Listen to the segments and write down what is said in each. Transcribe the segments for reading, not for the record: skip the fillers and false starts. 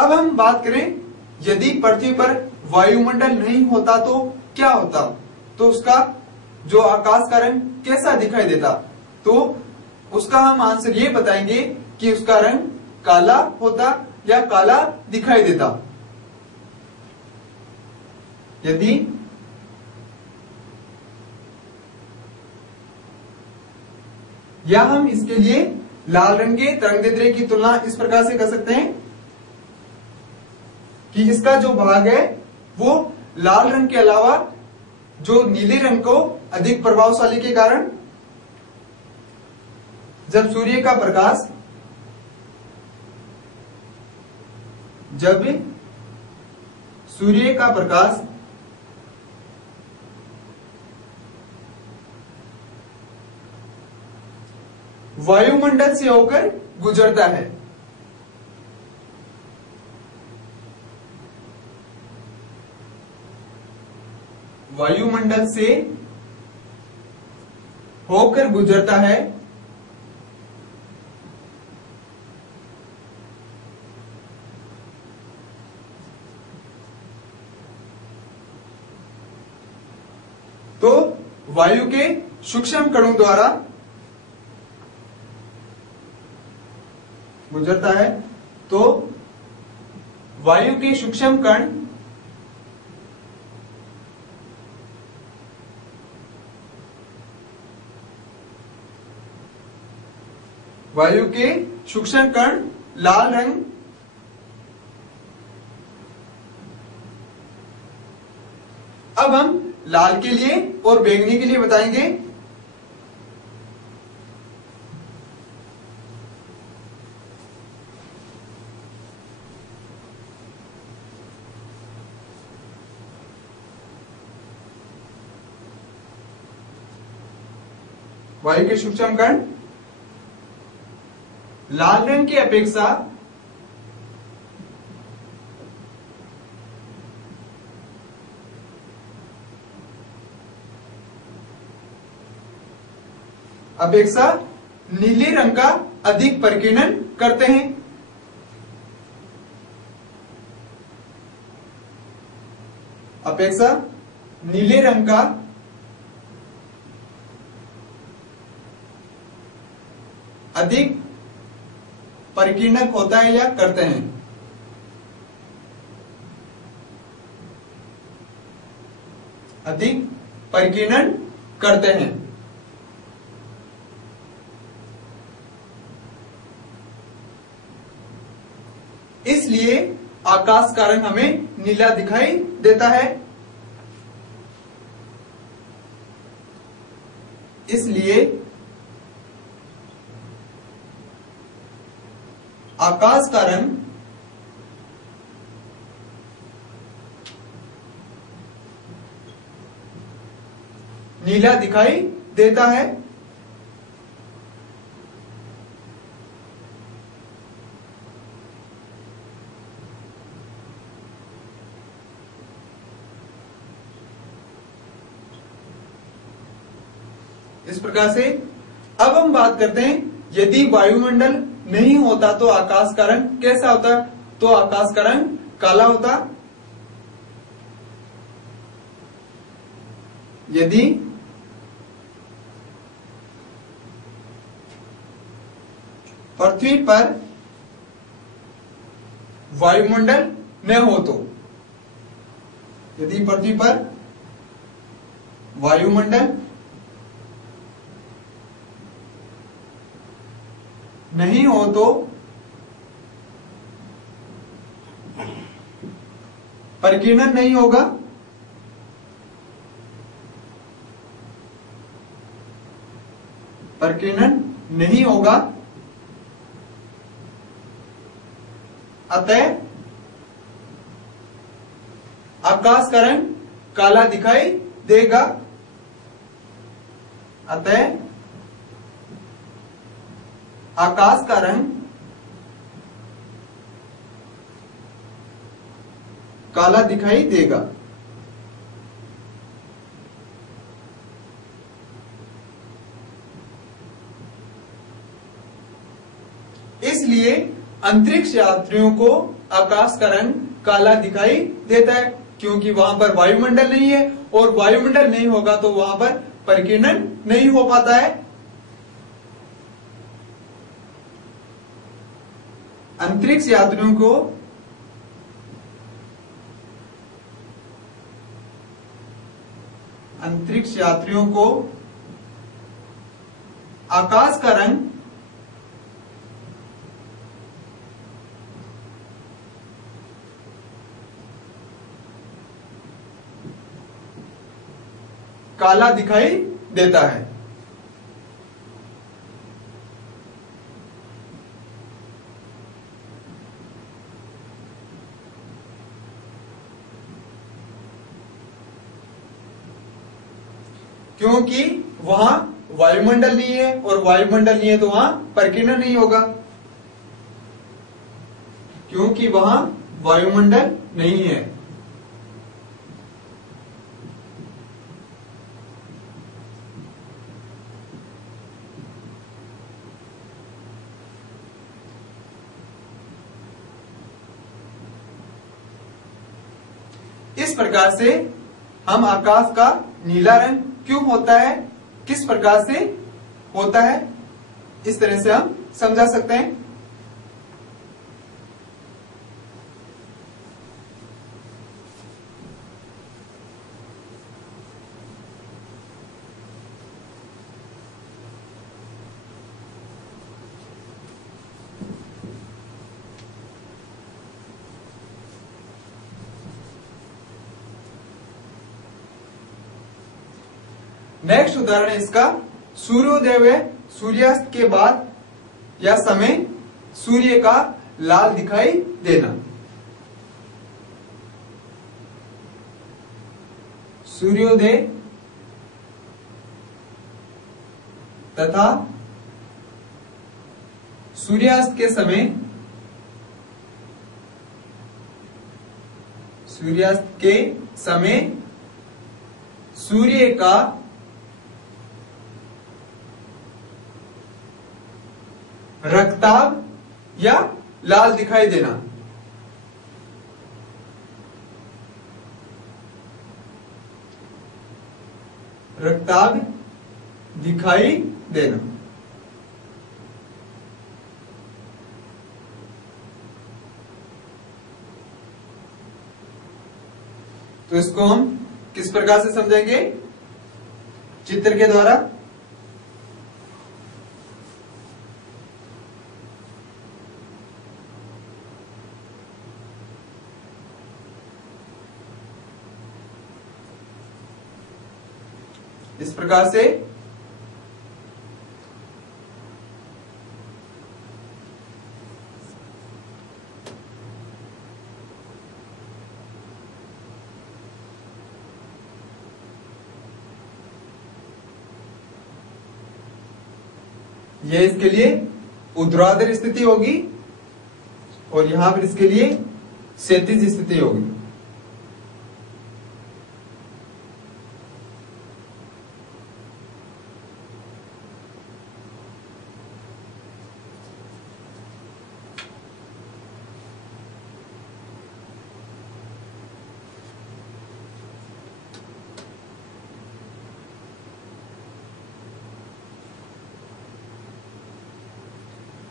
अब हम बात करें, यदि पृथ्वी पर वायुमंडल नहीं होता तो क्या होता, तो उसका जो आकाश का रंग कैसा दिखाई देता, तो उसका हम आंसर ये बताएंगे कि उसका रंग काला होता या काला दिखाई देता। यदि या हम इसके लिए लाल रंग के तरंगदैर्ध्य की तुलना इस प्रकार से कर सकते हैं कि इसका जो भाग है वो लाल रंग के अलावा जो नीले रंग को अधिक प्रभावशाली के कारण जब सूर्य का प्रकाश वायुमंडल से होकर गुजरता है, वायुमंडल से होकर गुजरता है, तो वायु के सूक्ष्म कणों द्वारा गुजरता है, तो वायु के सूक्ष्म कण लाल रंग अब हम लाल के लिए और बैंगनी के लिए बताएंगे। वायु के सूक्ष्म कण लाल रंग की अपेक्षा नीले रंग का अधिक परिकीर्णन करते हैं। अपेक्षा नीले रंग का अधिक परिकीर्णक होता है या करते हैं। अधिक परिकीर्णन करते हैं। इसलिए आकाश का रंग हमें नीला दिखाई देता है। इसलिए आकाश का रंग नीला दिखाई देता है। इस प्रकार से अब हम बात करते हैं, यदि वायुमंडल नहीं होता तो आकाश का रंग कैसा होता, तो आकाश का रंग काला होता। यदि पृथ्वी पर वायुमंडल न हो तो, यदि पृथ्वी पर वायुमंडल नहीं हो तो परिकीर्णन नहीं होगा। परिकीर्णन नहीं होगा, अतः आकाश का रंग काला दिखाई देगा। अतः आकाश का रंग काला दिखाई देगा। इसलिए अंतरिक्ष यात्रियों को आकाश का रंग काला दिखाई देता है, क्योंकि वहां पर वायुमंडल नहीं है, और वायुमंडल नहीं होगा तो वहां पर परिकिरण नहीं हो पाता है। अंतरिक्ष यात्रियों को आकाश का रंग काला दिखाई देता है। क्योंकि वहां वायुमंडल नहीं है, और वायुमंडल नहीं है तो वहां परिकिरण नहीं होगा, क्योंकि वहां वायुमंडल नहीं है। इस प्रकार से हम आकाश का नीला रंग क्यों होता है, किस प्रकार से होता है, इस तरह से हम समझा सकते हैं। नेक्स्ट उदाहरण है इसका, सूर्योदय व सूर्यास्त के बाद या समय सूर्य का लाल दिखाई देना। सूर्योदय तथा सूर्यास्त के समय सूर्य का रक्ताभ या लाल दिखाई देना। रक्ताभ दिखाई देना। तो इसको हम किस प्रकार से समझेंगे, चित्र के द्वारा। इस प्रकार से यह इसके लिए ऊर्ध्वाधर स्थिति होगी, और यहां पर इसके लिए क्षैतिज स्थिति होगी।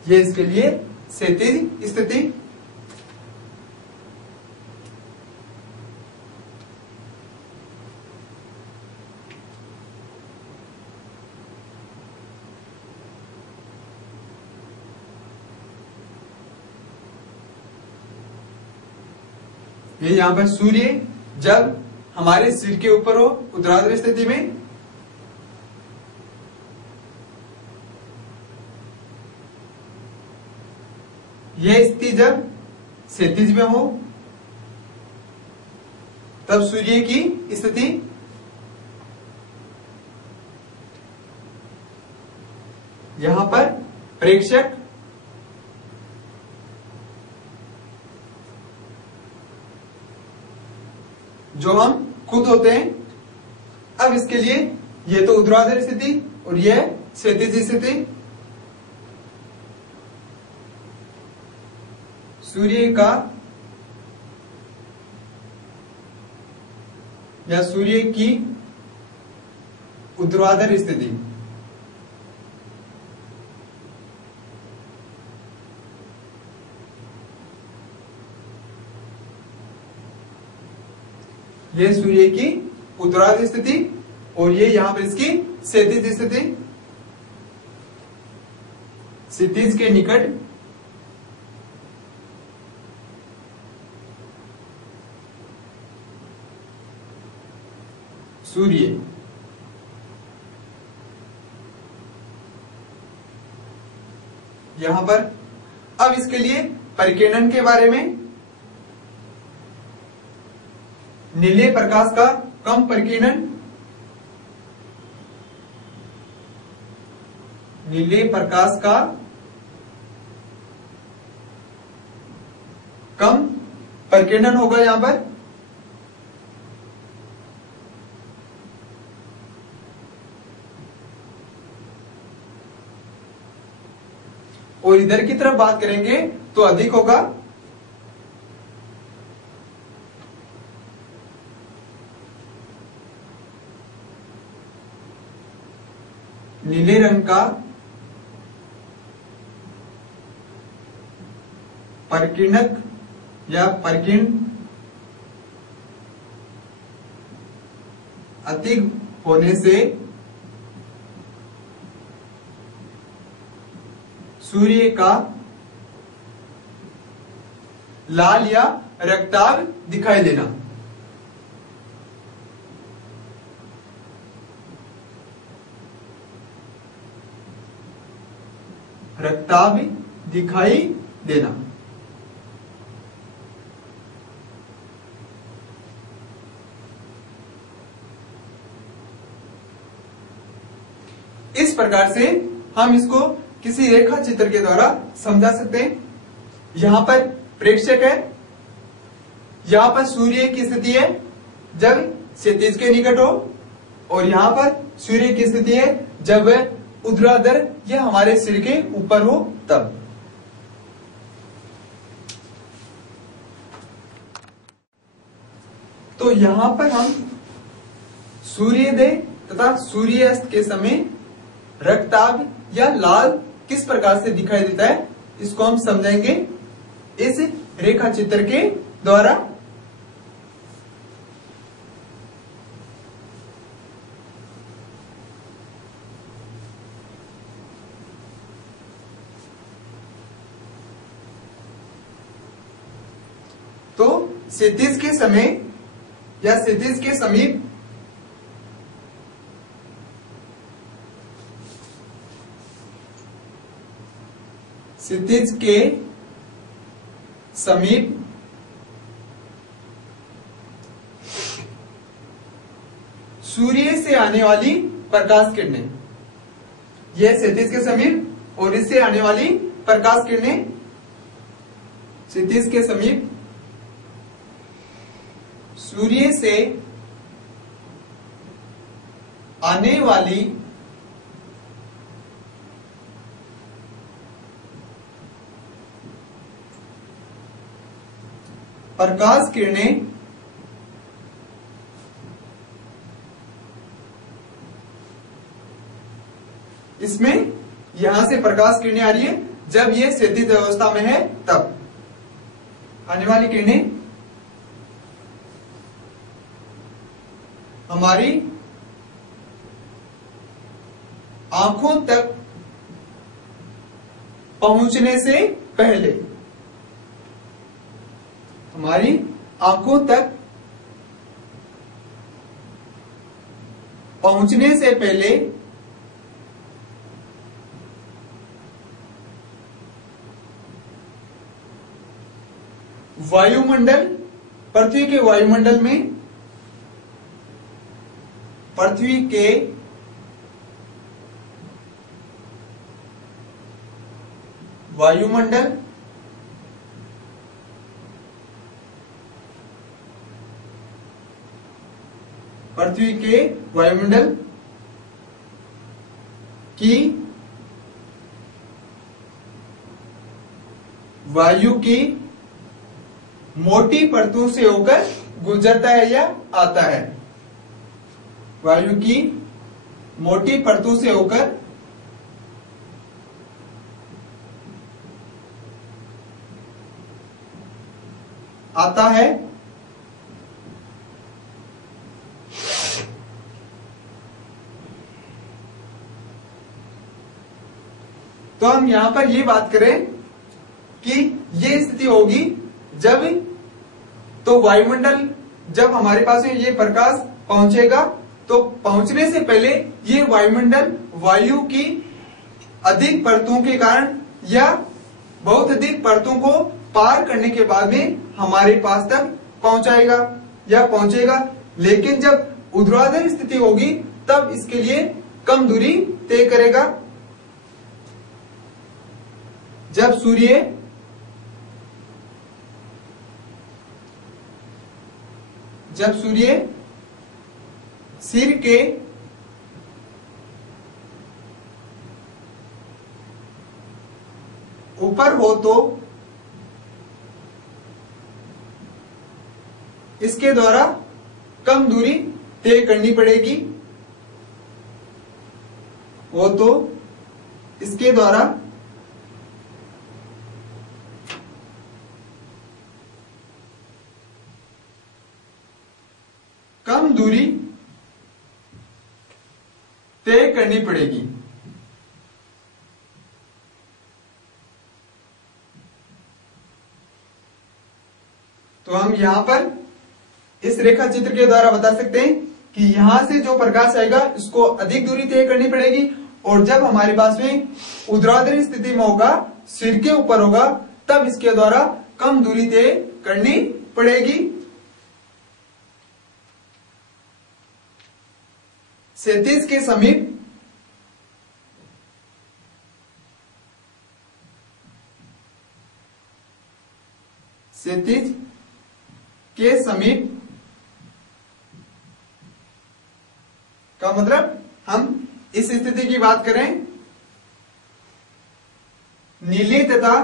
ये इसके लिए क्षैतिज स्थिति। ये यहां पर सूर्य जब हमारे सिर के ऊपर हो ऊर्ध्वाधर स्थिति में, यह स्थिति जब क्षैतिज में हो तब सूर्य की स्थिति यहां पर प्रेक्षक जो हम खुद होते हैं। अब इसके लिए यह तो ऊर्ध्वाधर स्थिति और यह क्षैतिज स्थिति। सूर्य का या सूर्य की ऊर्ध्वाधर स्थिति। ये सूर्य की ऊर्ध्वाधर स्थिति और ये यहां पर इसकी क्षैतिज स्थिति। क्षितिज के निकट सूर्य। यहां पर अब इसके लिए परिकिरणन के बारे में, नीले प्रकाश का कम परिकिरणन, नीले प्रकाश का कम परिकिरणन होगा यहां पर। और इधर की तरफ बात करेंगे तो अधिक होगा। नीले रंग का परिकिरणक या परिकिरण अधिक होने से सूर्य का लाल या रक्ताभ दिखाई देना। रक्ताभ दिखाई देना। इस प्रकार से हम इसको किसी रेखा चित्र के द्वारा समझा सकते हैं। यहां पर प्रेक्षक है, यहां पर सूर्य की स्थिति है जब क्षैतिज के निकट हो, और यहां पर सूर्य की स्थिति है जब वह ऊर्ध्वाधर या हमारे सिर के ऊपर हो तब। तो यहां पर हम सूर्योदय तथा सूर्यास्त के समय रक्ताभ या लाल किस प्रकार से दिखाई देता है, इसको हम समझेंगे इस रेखा चित्र के द्वारा। तो क्षैतिज के समय या क्षैतिज के समीप क्षैतिज के समीप सूर्य से आने वाली प्रकाश किरणें, यह क्षैतिज के समीप और इससे आने वाली प्रकाश किरणें, क्षैतिज के समीप सूर्य से आने वाली प्रकाश किरणें इसमें यहां से प्रकाश किरणें आ रही है जब ये क्षैतिज अवस्था में है, तब आने वाली किरणें हमारी आंखों तक पहुंचने से पहले, हमारी आंखों तक पहुंचने से पहले वायुमंडल, पृथ्वी के वायुमंडल में, पृथ्वी के वायुमंडल पृथ्वी के वायुमंडल की वायु की मोटी परतों से होकर गुजरता है या आता है। वायु की मोटी परतों से होकर आता है, तो हम यहां पर ये बात करें कि ये स्थिति होगी जब, तो वायुमंडल जब हमारे पास में ये प्रकाश पहुंचेगा तो पहुंचने से पहले ये वायुमंडल वायु की अधिक परतों के कारण या बहुत अधिक परतों को पार करने के बाद में हमारे पास तक पहुंचाएगा या पहुंचेगा। लेकिन जब ऊर्ध्वाधर स्थिति होगी तब इसके लिए कम दूरी तय करेगा। जब सूर्य सिर के ऊपर हो तो इसके द्वारा कम दूरी तय करनी पड़ेगी, वो तो इसके द्वारा कम दूरी तय करनी पड़ेगी। तो हम यहां पर इस रेखा चित्र के द्वारा बता सकते हैं कि यहां से जो प्रकाश आएगा इसको अधिक दूरी तय करनी पड़ेगी, और जब हमारे पास में ऊर्ध्वाधर स्थिति में होगा, सिर के ऊपर होगा, तब इसके द्वारा कम दूरी तय करनी पड़ेगी। क्षैतिज के समीप का मतलब हम इस स्थिति की बात करें, नीले तथा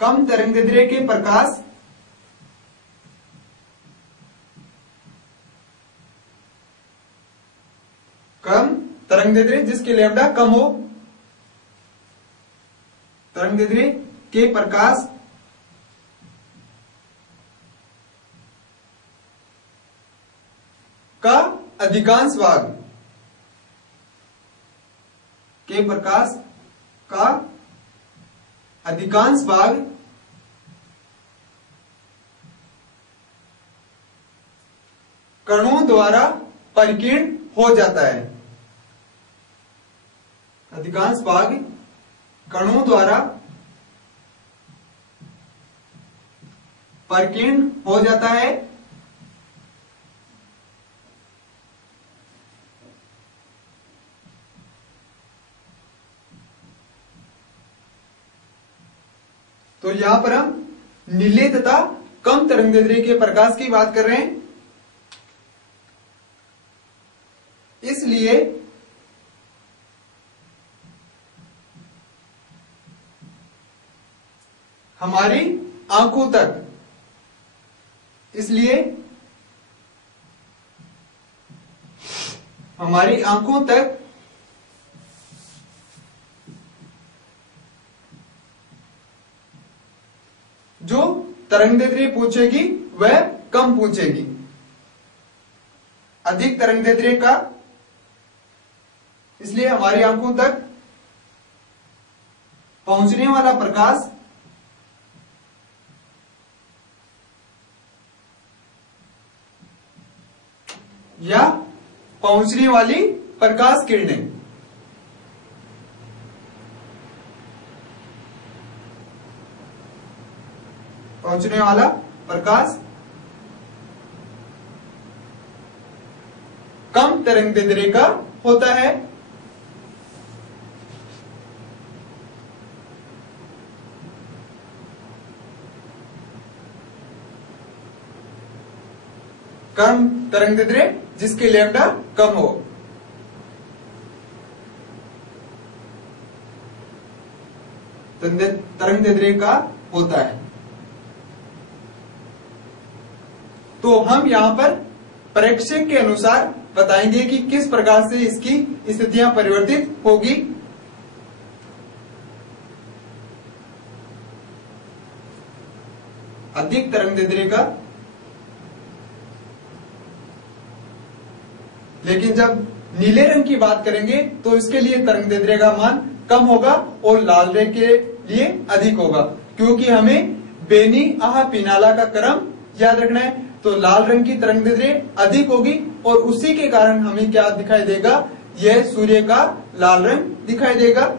कम तरंगदैर्ध्य के प्रकाश कम तरंगदैर्ध्य जिसके लैम्डा कम हो, तरंगदैर्ध्य के प्रकाश का अधिकांश भाग कणों द्वारा परिकीर्ण हो जाता है। अधिकांश भाग कणों द्वारा परिकीर्ण हो जाता है। तो यहां पर हम नीले तथा कम तरंगदैर्ध्य के प्रकाश की बात कर रहे हैं। इसलिए हमारी आंखों तक जो तरंगदैर्ध्य पहुंचेगी वह कम पहुंचेगी। अधिक तरंगदैर्ध्य का, इसलिए हमारी आंखों तक पहुंचने वाला प्रकाश या पहुंचने वाली प्रकाश किरणें पहुंचने वाला प्रकाश कम तरंगदैर्ध्य का होता है। कम तरंगदैर्ध्य जिसके लैम्डा कम हो। तरंग दैर्ध्य का होता है। तो हम यहाँ पर प्रेक्षक के अनुसार बताएंगे कि किस प्रकार से इसकी स्थितियां परिवर्तित होगी। अधिक तरंग दैर्ध्य का, लेकिन जब नीले रंग की बात करेंगे तो इसके लिए तरंग दैर्ध्य का मान कम होगा और लाल रंग के लिए अधिक होगा, क्योंकि हमें बेनी आह पिनाला का क्रम याद रखना है। तो लाल रंग की तरंग दैर्ध्य अधिक होगी और उसी के कारण हमें क्या दिखाई देगा, यह सूर्य का लाल रंग दिखाई देगा।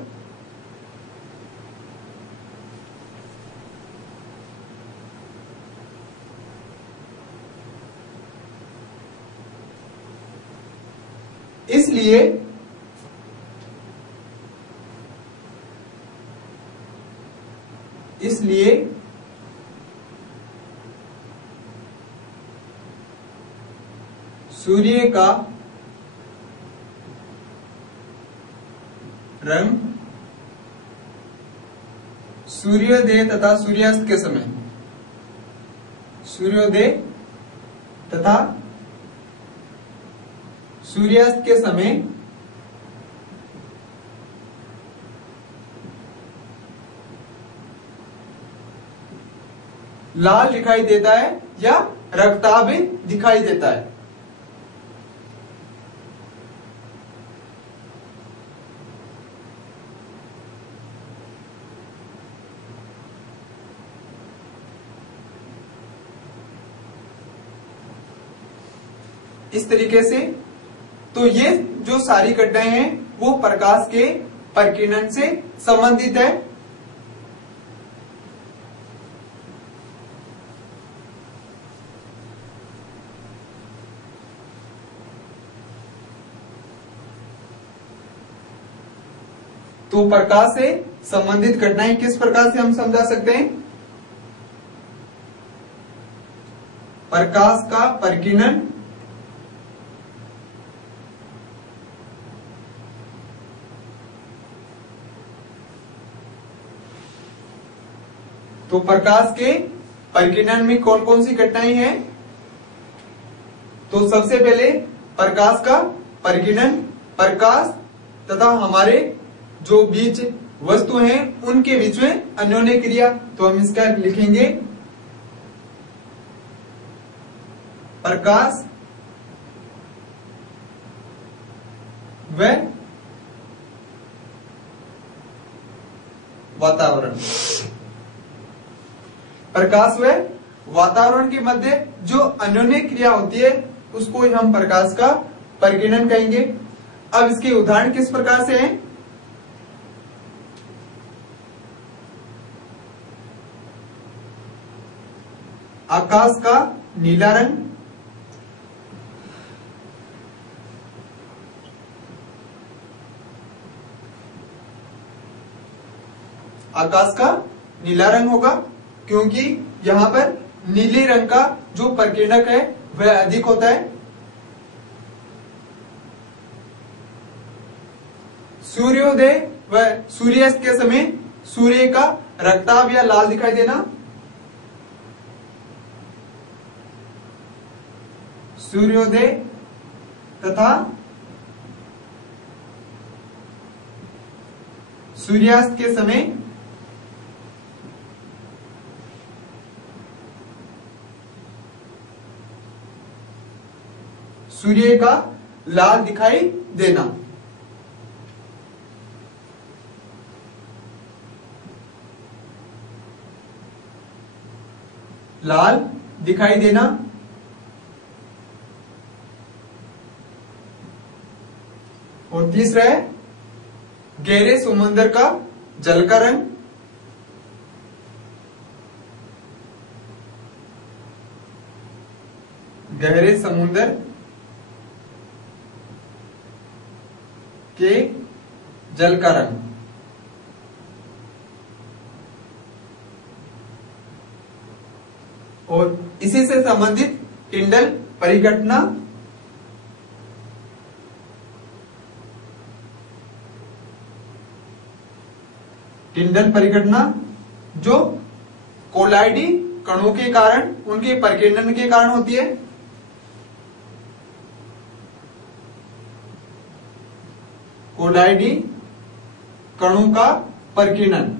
इसलिए सूर्य का रंग सूर्योदय तथा सूर्यास्त के समय, सूर्योदय तथा सूर्यास्त के समय लाल दिखाई देता है या रक्ताभ दिखाई देता है। इस तरीके से तो ये जो सारी घटनाएं हैं वो प्रकाश के प्रकीर्णन से संबंधित है। तो प्रकाश से संबंधित घटनाएं किस प्रकार से हम समझा सकते हैं? प्रकाश का प्रकीर्णन तो प्रकाश के प्रकीर्णन में कौन कौन सी घटनाएं हैं? तो सबसे पहले प्रकाश का प्रकीर्णन, प्रकाश तथा हमारे जो बीच वस्तु हैं उनके बीच में अन्योन्य क्रिया। तो हम इसका लिखेंगे प्रकाश व वातावरण। प्रकाश व वातावरण के मध्य जो अन्योन्य क्रिया होती है उसको हम प्रकाश का प्रकीर्णन कहेंगे। अब इसके उदाहरण किस प्रकार से हैं? आकाश का नीला रंग, आकाश का नीला रंग होगा क्योंकि यहाँ पर नीले रंग का जो प्रकीर्णक है वह अधिक होता है। सूर्योदय व सूर्यास्त के समय सूर्य का रक्ताभ या लाल दिखाई देना, सूर्योदय तथा सूर्यास्त के समय सूर्य का लाल दिखाई देना। लाल दिखाई देना। और तीसरा है गहरे समुद्र का जल का रंग, गहरे समुद्र के जल का रंग। और इसी से संबंधित टिंडल परिघटना, टिंडल परिघटना जो कोलाइडी कणों के कारण उनके परिकीर्णन के कारण होती है। कोलाइडी कणों का परिकीर्णन।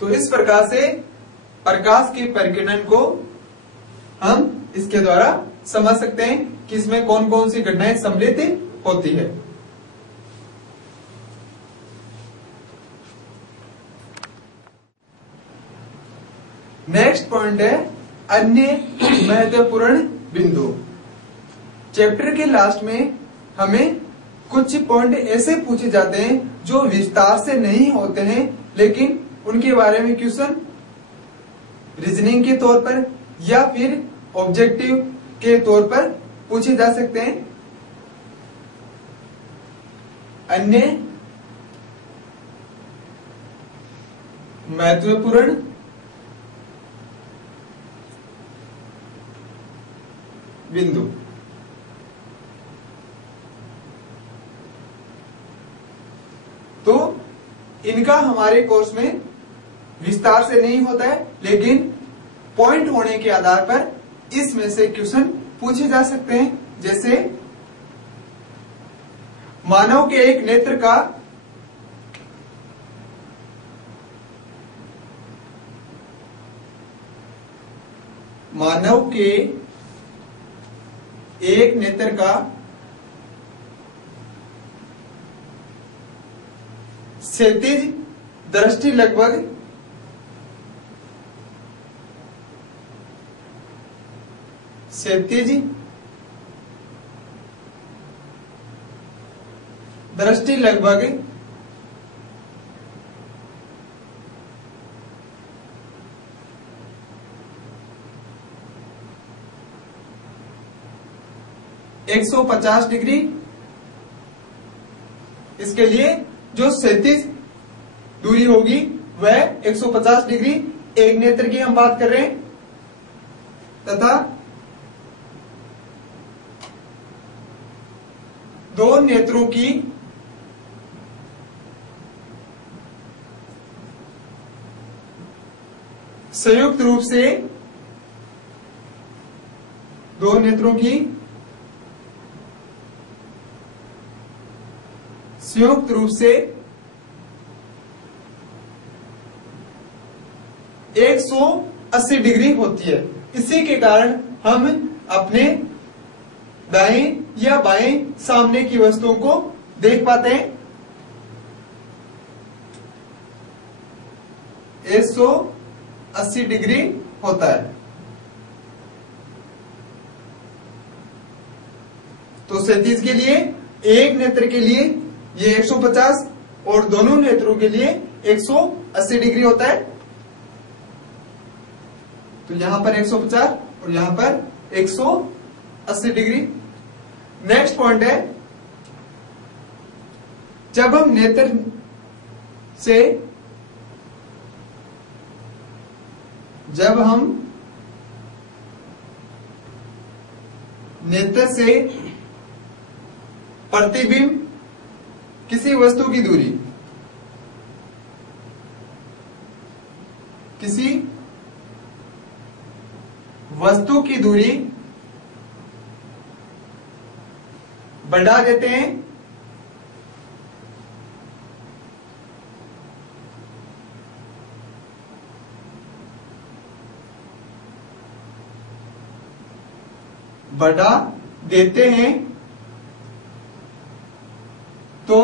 तो इस प्रकार से प्रकाश के परिकीर्णन को हम इसके द्वारा समझ सकते हैं कि इसमें कौन कौन सी घटनाएं सम्मिलित होती है। नेक्स्ट पॉइंट है अन्य महत्वपूर्ण बिंदु। चैप्टर के लास्ट में हमें कुछ पॉइंट ऐसे पूछे जाते हैं जो विस्तार से नहीं होते हैं, लेकिन उनके बारे में क्वेश्चन रीजनिंग के तौर पर या फिर ऑब्जेक्टिव के तौर पर पूछे जा सकते हैं। अन्य महत्वपूर्ण बिंदु। तो इनका हमारे कोर्स में विस्तार से नहीं होता है, लेकिन पॉइंट होने के आधार पर इसमें से क्वेश्चन पूछे जा सकते हैं। जैसे मानव के एक नेत्र का क्षैतिज दृष्टि लगभग 150 डिग्री। इसके लिए जो क्षैतिज दूरी होगी वह 150 डिग्री एक नेत्र की हम बात कर रहे हैं, तथा दो नेत्रों की संयुक्त रूप से से 180 डिग्री होती है। इसी के कारण हम अपने दाएं या बाएं सामने की वस्तुओं को देख पाते हैं। 180 डिग्री होता है। तो क्षैतिज के लिए एक नेत्र के लिए ये 150 और दोनों नेत्रों के लिए 180 डिग्री होता है। तो यहां पर 150 और यहां पर 180 डिग्री। नेक्स्ट पॉइंट है, जब हम नेत्र से प्रतिबिंब किसी वस्तु की दूरी बढ़ा देते हैं, तो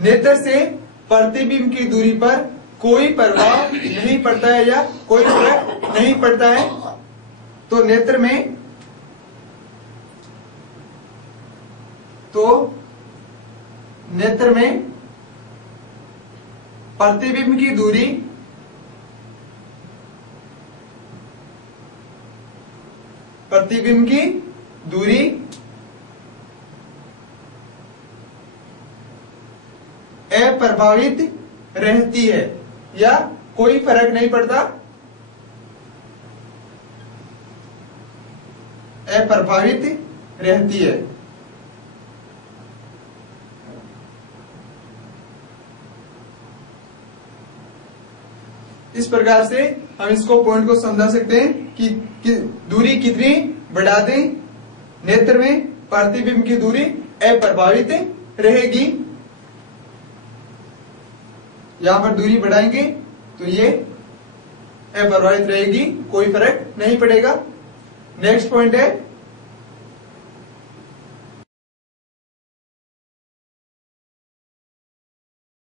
नेत्र से प्रतिबिंब की दूरी पर कोई प्रभाव नहीं पड़ता है या कोई फर्क नहीं पड़ता है। तो नेत्र में प्रतिबिंब की दूरी अप्रभावित रहती है या कोई फर्क नहीं पड़ता, अप्रभावित रहती है। इस प्रकार से हम इसको पॉइंट को समझा सकते हैं कि दूरी कितनी बढ़ा दें, नेत्र में प्रतिबिंब की दूरी अप्रभावित रहेगी। यहां पर दूरी बढ़ाएंगे तो ये अप्रभावित रहेगी, कोई फर्क नहीं पड़ेगा। नेक्स्ट पॉइंट है